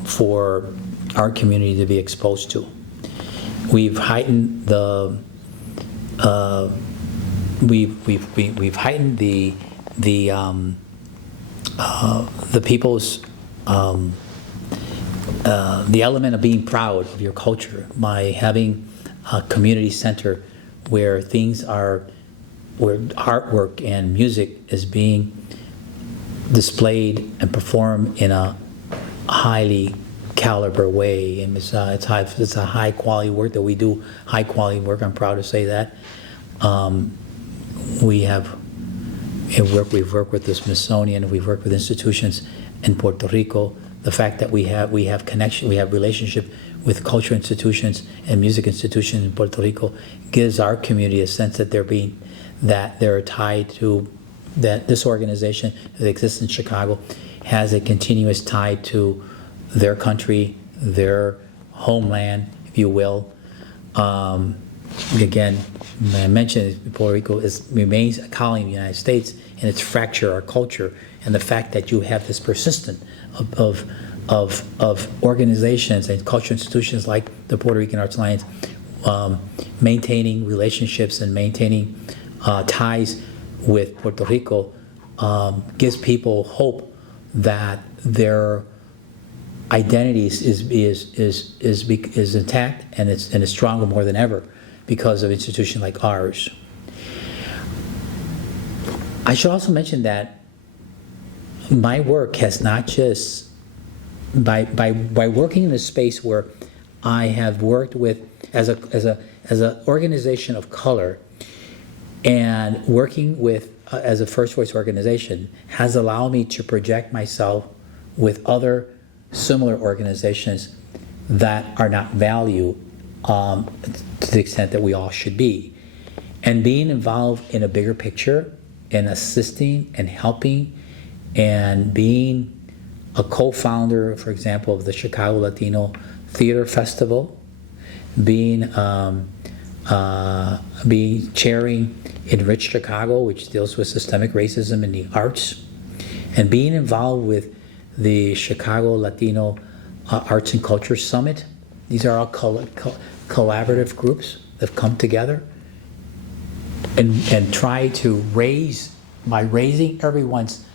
for our community to be exposed to. We've heightened the we've heightened the people's the element of being proud of your culture by having a community center where where artwork and music is being displayed and performed in a highly caliber way, and it's a high quality work that we do. High quality work. I'm proud to say that. We've worked with the Smithsonian. We've worked with institutions in Puerto Rico. The fact that we have connection, we have relationship with cultural institutions and music institutions in Puerto Rico gives our community a sense that they're tied to, that this organization that exists in Chicago has a continuous tie to their country, their homeland, if you will. Again, I mentioned Puerto Rico remains a colony of the United States, and it's fractured our culture. And the fact that you have this persistence of organizations and cultural institutions like the Puerto Rican Arts Alliance maintaining relationships and maintaining ties with Puerto Rico gives people hope that their identities is intact and it's stronger more than ever because of an institution like ours. I should also mention that my work has not just by working in a space where I have worked with as an organization of color and working with as a First Voice organization has allowed me to project myself with other similar organizations that are not valued to the extent that we all should be. And being involved in a bigger picture and assisting and helping and being a co-founder, for example, of the Chicago Latino Theater Festival, being chairing Enrich Chicago, which deals with systemic racism in the arts, and being involved with the Chicago Latino Arts and Culture Summit. These are all collaborative groups that have come together and try to raising everyone's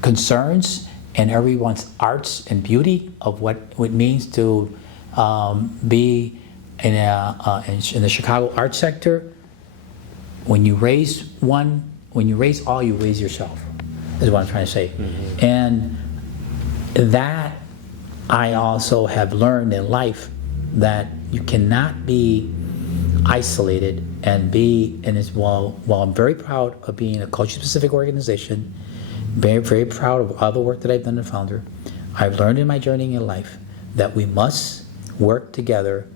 concerns and everyone's arts and beauty of what it means to be in the Chicago arts sector. When you raise all, you raise yourself, is what I'm trying to say. Mm-hmm. And that I also have learned in life that you cannot be isolated and while I'm very proud of being a culture-specific organization, very, very proud of all the work that I've done as founder, I've learned in my journey in life that we must work together,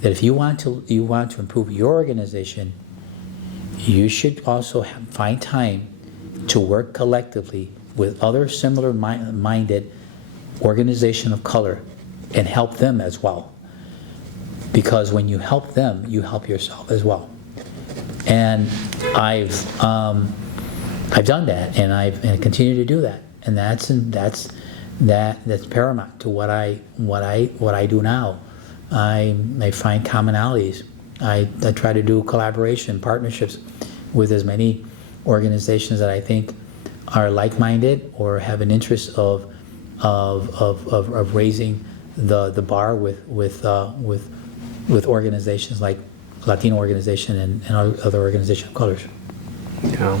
that if you want to improve your organization, you should also find time to work collectively with other similar minded organization of color and help them as well. Because when you help them, you help yourself as well. And I've done that, and I continue to do that, and that's paramount to what I do now. I find commonalities. I try to do collaboration, partnerships with as many organizations that I think are like-minded or have an interest of raising the bar with organizations like Latino organization and other organizational colors. Yeah.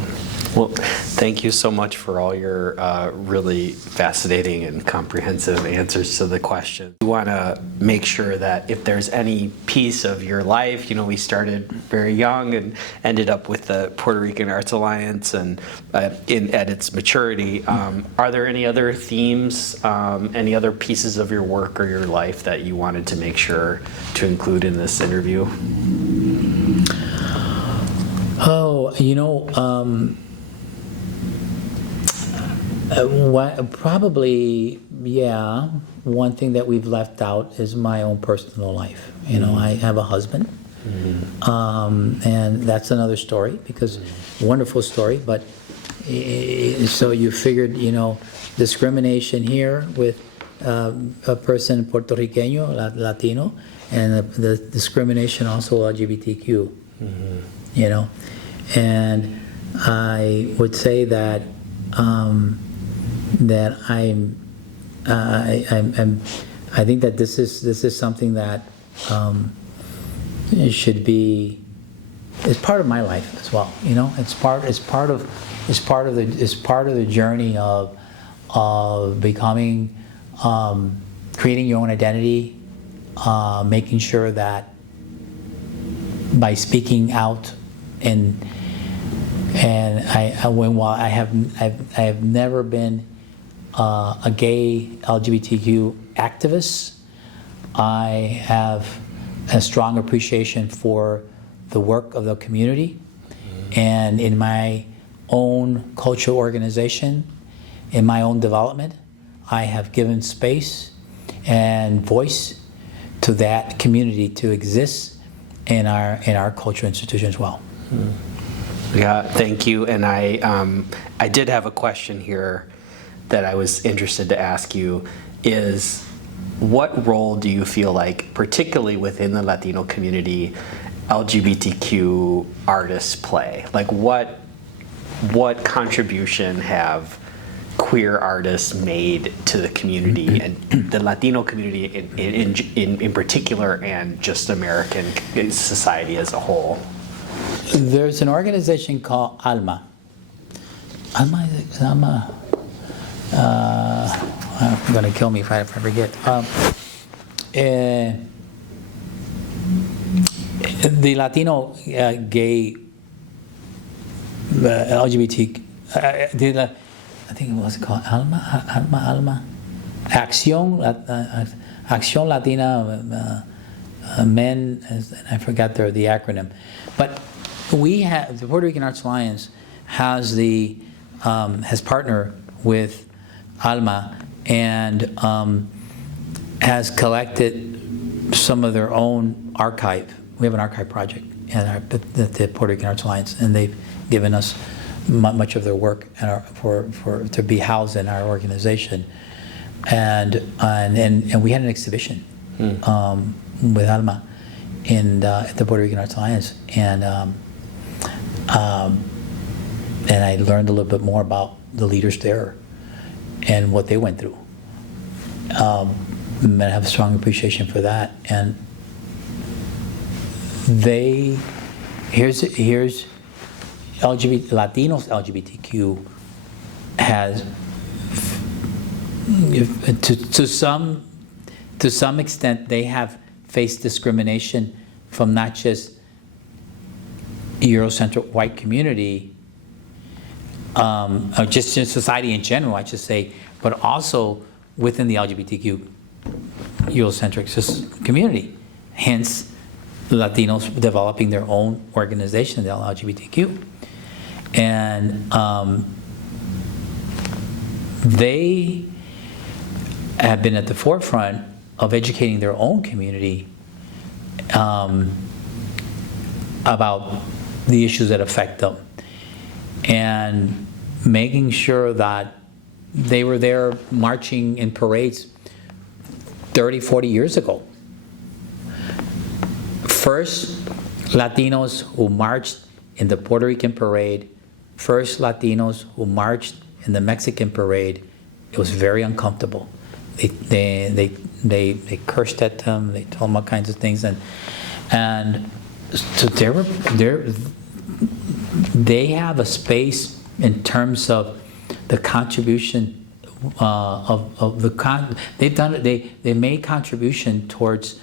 Well, thank you so much for all your really fascinating and comprehensive answers to the questions. We want to make sure that if there's any piece of your life, we started very young and ended up with the Puerto Rican Arts Alliance and at its maturity. Are there any other themes, any other pieces of your work or your life that you wanted to make sure to include in this interview? Probably, yeah. One thing that we've left out is my own personal life. I have a husband, and that's another story, because wonderful story. But so you figured, discrimination here with a person Puerto Riqueño, Latino, and the discrimination also LGBTQ, and I would say that that I think that this is something that it should be. It's part of my life as well. It's part of the journey of becoming, creating your own identity, making sure that by speaking out and while I have never been a gay LGBTQ activist, I have a strong appreciation for the work of the community, and in my own cultural organization, in my own development, I have given space and voice to that community to exist in our cultural institution as well. Yeah, thank you. And I did have a question here that I was interested to ask you is, what role do you feel like, particularly within the Latino community, LGBTQ artists play? Like what contribution have queer artists made to the community and the Latino community in particular, and just American society as a whole? There's an organization called Alma. Alma. I'm going to kill me if I forget. The Latino gay LGBT, I think it was called Alma. Acción Latina Men, I forgot the acronym. But we have, the Puerto Rican Arts Alliance has partnered with Alma and has collected some of their own archive. We have an archive project at the Puerto Rican Arts Alliance, and they've given us much of their work to be housed in our organization. And we had an exhibition with Alma at the Puerto Rican Arts Alliance, and I learned a little bit more about the leaders there and what they went through. And I have a strong appreciation for that. And here's Latinos LGBTQ has, to some extent, they have faced discrimination from not just Eurocentric white community, or just in society in general, I should say, but also within the LGBTQ Eurocentric community. Hence, Latinos developing their own organization, the LGBTQ. And they have been at the forefront of educating their own community about the issues that affect them, and making sure that they were there marching in parades 30, 40 years ago. First Latinos who marched in the Puerto Rican parade, first Latinos who marched in the Mexican parade. It was very uncomfortable. They cursed at them. They told them all kinds of things, and so they have a space in terms of the contribution of the they've done it. They made contribution towards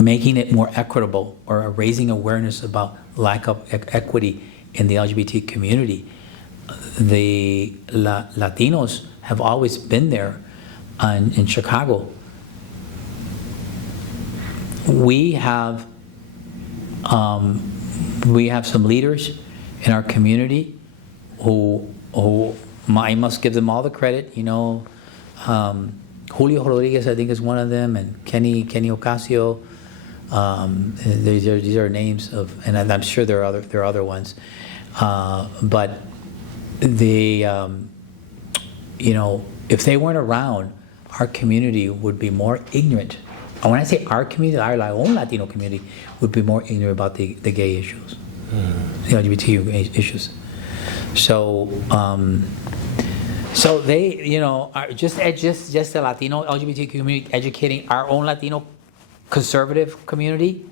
making it more equitable, or raising awareness about lack of equity in the LGBT community. The Latinos have always been there in Chicago. We have some leaders in our community who I must give them all the credit. Julio Rodriguez, I think, is one of them, and Kenny Ocasio. These are names of, and I'm sure there are other ones. But if they weren't around, our community would be more ignorant. And when I say our community, our own Latino community would be more ignorant about the gay issues, the LGBTQ issues. So, so they, are just the Latino LGBTQ community educating our own Latino conservative community.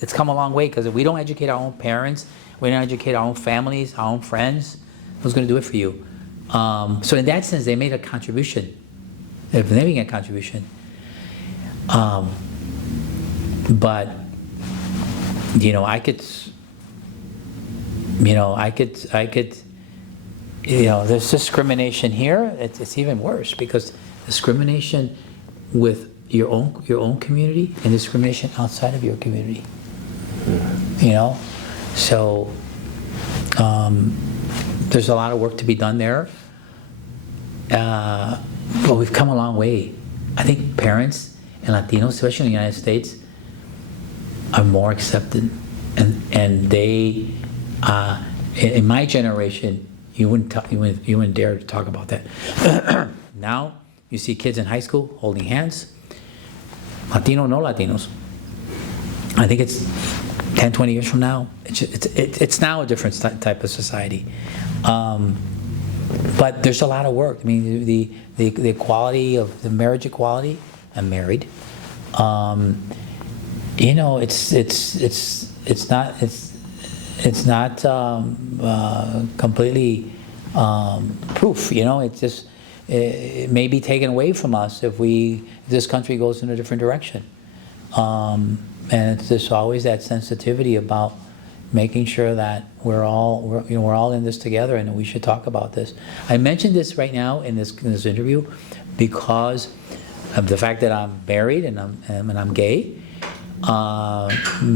It's come a long way, because if we don't educate our own parents, we don't educate our own families, our own friends, who's going to do it for you? So in that sense, they made a contribution. They're making a contribution. But I could, there's discrimination here. It's even worse, because discrimination with your own community and discrimination outside of your community. So there's a lot of work to be done there. But we've come a long way. I think parents and Latinos, especially in the United States, are more accepted, and they, in my generation, you wouldn't dare to talk about that. Now you see kids in high school holding hands, Latino, no Latinos. I think it's 10, 20 years from now. It's now a different type of society. But there's a lot of work. I mean, the equality of the marriage equality. I'm married. It's not completely proof. It may be taken away from us if this country goes in a different direction. And it's just always that sensitivity about making sure that we're all in this together, and we should talk about this. I mentioned this right now in this interview because of the fact that I'm married and I'm gay.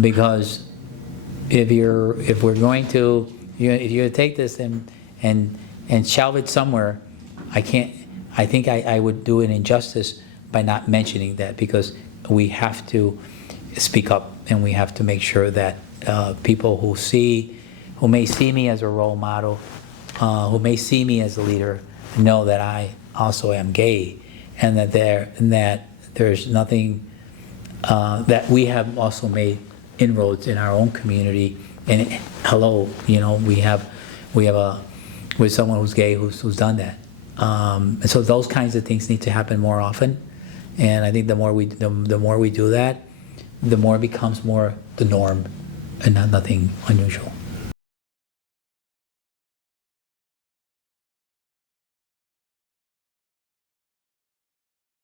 Because if we're going to take this and shelve it somewhere, I think I would do an injustice by not mentioning that, because we have to speak up, and we have to make sure that people who may see me as a role model, who may see me as a leader, know that I also am gay, and that there's nothing, that we have also made inroads in our own community. And with someone who's gay who's done that. And so those kinds of things need to happen more often. And I think the more we do that, the more it becomes more the norm and nothing unusual.